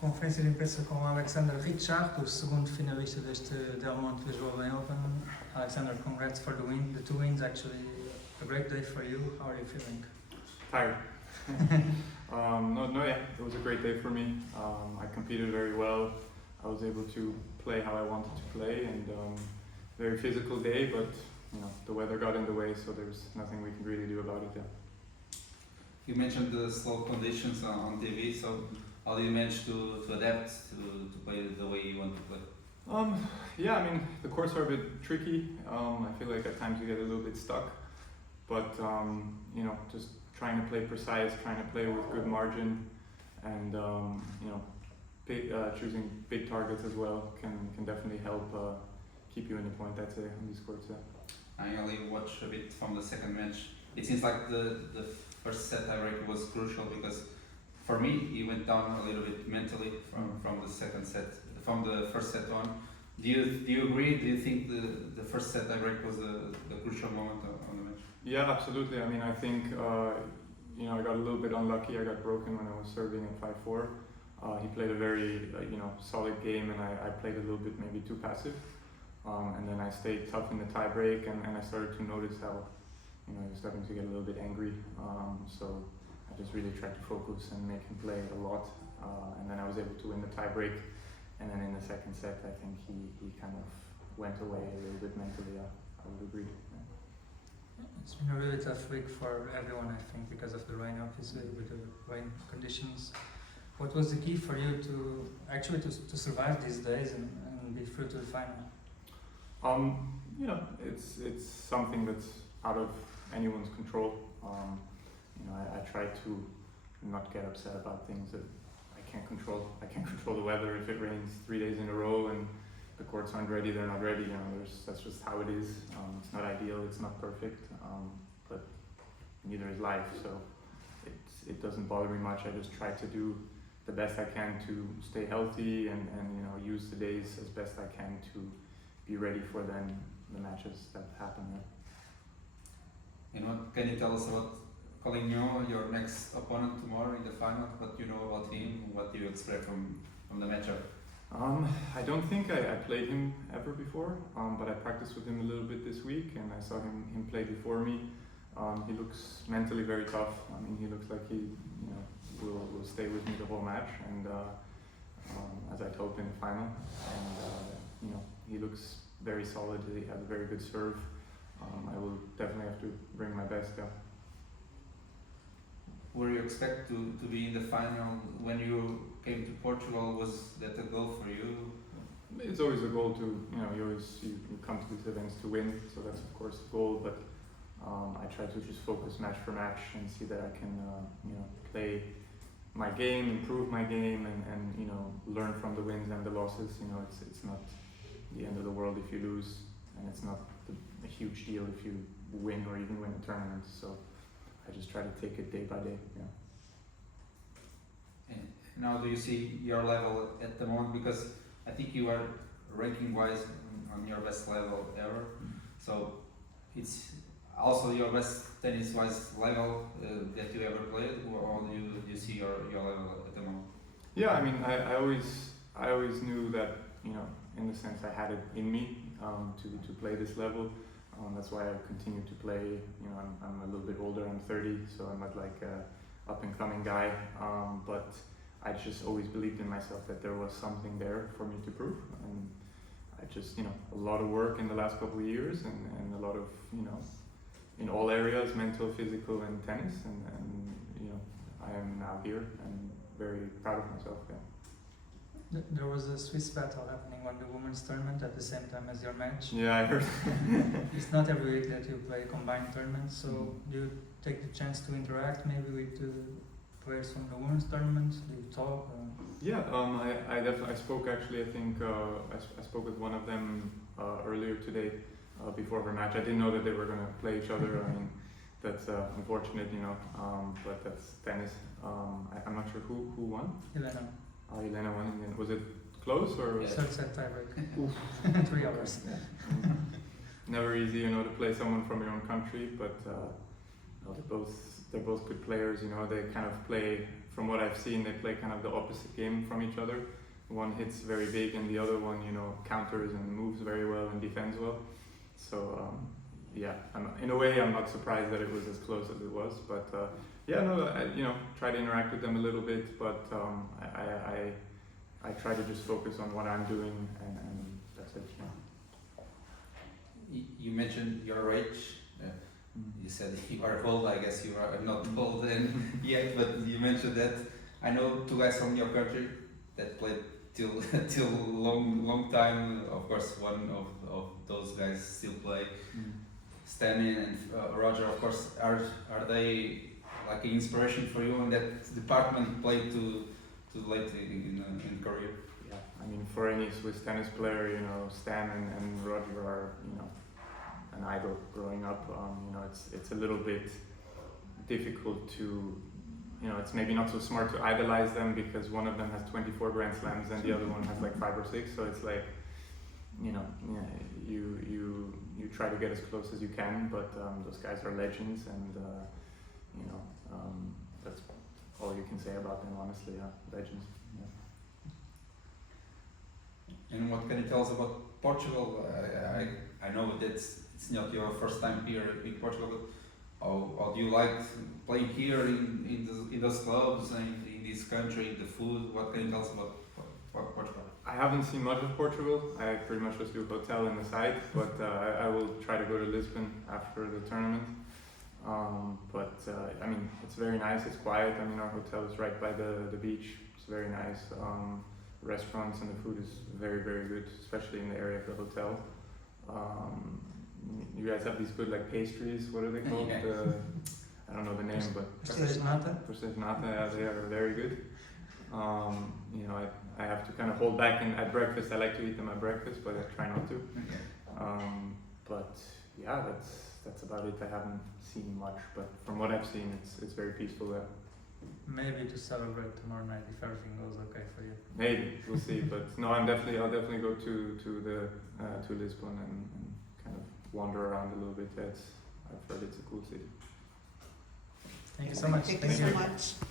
Conferência de imprensa com Alexander Ritschard, o segundo finalista deste Del Monte Lisboa Belém Open. Alexander, congrats for the win, the 2 wins. Actually, a great day for you. How are you feeling? Tired. Yeah, it was a great day for me. I competed very well. I was able to play how I wanted to play, and very physical day. But the weather got in the way, so there's nothing we can really do about it. Yeah. You mentioned the slow conditions on TV, so how do you manage to adapt to play the way you want to play? Yeah, I mean, the courts are a bit tricky. I feel like at times you get a little bit stuck, but just trying to play precise, trying to play with good margin, and choosing big targets as well can definitely help keep you in the point, I'd say, on these courts. Yeah. I only watched a bit from the second match. It seems like the first set tiebreak was crucial because for me he went down a little bit mentally from the second set, from the first set on. Do you agree? Do you think the first set tiebreak was the crucial moment on the match? Yeah, absolutely. I mean, I think I got a little bit unlucky. I got broken when I was serving at 5-4. He played a very solid game, and I played a little bit maybe too passive. And then I stayed tough in the tie break, and I started to notice how he was starting to get a little bit angry. So I just really tried to focus and make him play a lot. And then I was able to win the tie break. And then in the second set, I think he kind of went away a little bit mentally. I would agree. Yeah. It's been a really tough week for everyone, I think, because of the rain, obviously, with the rain conditions. What was the key for you to survive these days and be through to the final? It's something that's out of anyone's control. I try to not get upset about things that I can't control. I can't control the weather. If it rains 3 days in a row and the courts aren't ready, they're not ready. That's just how it is. It's not ideal. It's not perfect. But neither is life. So it doesn't bother me much. I just try to do the best I can to stay healthy and use the days as best I can to be ready for then the matches that happen there. And what can you tell us about Colignon, your next opponent tomorrow in the final? What do you know about him? What do you expect from the matchup? I don't think I played him ever before, but I practiced with him a little bit this week, and I saw him play before me. He looks mentally very tough. I mean, he looks like he will stay with me the whole match, and as I hoped in the final. And he looks very solid. He has a very good serve. I will definitely have to bring my best. Yeah. Were you expect to be in the final when you came to Portugal? Was that a goal for you? It's always a goal to you come to these events to win, so that's of course the goal. But I try to just focus match for match and see that I can play my game, improve my game, and learn from the wins and the losses. It's not the end of the world if you lose, and it's not a huge deal if you win or even win a tournament. So I just try to take it day by day. Yeah. And now, do you see your level at the moment? Because I think you are ranking-wise on your best level ever. So it's also your best tennis-wise level that you ever played, or do you see your level at the moment? Yeah, I mean, I always knew that in the sense I had it in me to play this level. That's why I continue to play. I'm a little bit older. I'm 30, so I'm not like a up and coming guy. But I just always believed in myself that there was something there for me to prove, and I just a lot of work in the last couple of years, and a lot of in all areas, mental, physical, and tennis, and I am now here and very proud of myself. Yeah. There was a Swiss battle happening on the women's tournament at the same time as your match. Yeah, I heard. It's not every week that you play combined tournaments, so do you take the chance to interact maybe with the players from the women's tournament? Do you talk? Yeah, I definitely spoke actually. I think I spoke with one of them earlier today before her match. I didn't know that they were going to play each other. I mean, that's unfortunate, but that's tennis. I'm not sure who won. Elena. Elena won. Was it close or? Yeah. Third set tiebreak. 3 hours. Never easy, to play someone from your own country, but they're both good players. They kind of play from what I've seen, they play kind of the opposite game from each other. One hits very big, and the other one, you know, counters and moves very well and defends well. So yeah, in a way, I'm not surprised that it was as close as it was. But yeah, no, you know, try to interact with them a little bit, but I try to just focus on what I'm doing, and that's it. Yeah. You mentioned your age. You said you are old. I guess you are not old yet, but you mentioned that. I know two guys from your country that played till long time. Of course, one of those guys still play. Stan and Roger, of course, are they like an inspiration for you in that department? Played too late in career. Yeah, I mean, for any Swiss tennis player, you know, Stan and Roger are, you know, an idol growing up. You know, it's a little bit difficult to, you know, it's maybe not so smart to idolize them because one of them has 24 Grand Slams and the other one has like 5 or 6. So it's like, you know, yeah, you try to get as close as you can, but those guys are legends, and you know, that's all you can say about them, honestly. Yeah, legends. Yeah. And what can you tell us about Portugal? I know that it's not your first time here in Portugal, but how do you like playing here in those clubs and in this country, the food? What can you tell us about Portugal? I haven't seen much of Portugal. I pretty much just do hotel in the side, but I will try to go to Lisbon after the tournament. I mean, it's very nice. It's quiet. I mean, our hotel is right by the beach. It's very nice. Restaurants and the food is very, very good, especially in the area of the hotel. You guys have these good like pastries. What are they called? Yeah. I don't know the name, but Pastéis de nata. Pastéis de nata. Yeah, they are very good. You know, I have to kind of hold back at breakfast. I like to eat them at breakfast, but I try not to. But yeah, that's about it. I haven't seen much, but from what I've seen, it's very peaceful there. Maybe to celebrate tomorrow night if everything goes okay for you. Maybe we'll see, but no, I'll definitely go to Lisbon and kind of wander around a little bit. I've heard it's a cool city. Thank you so much. Thank you so much.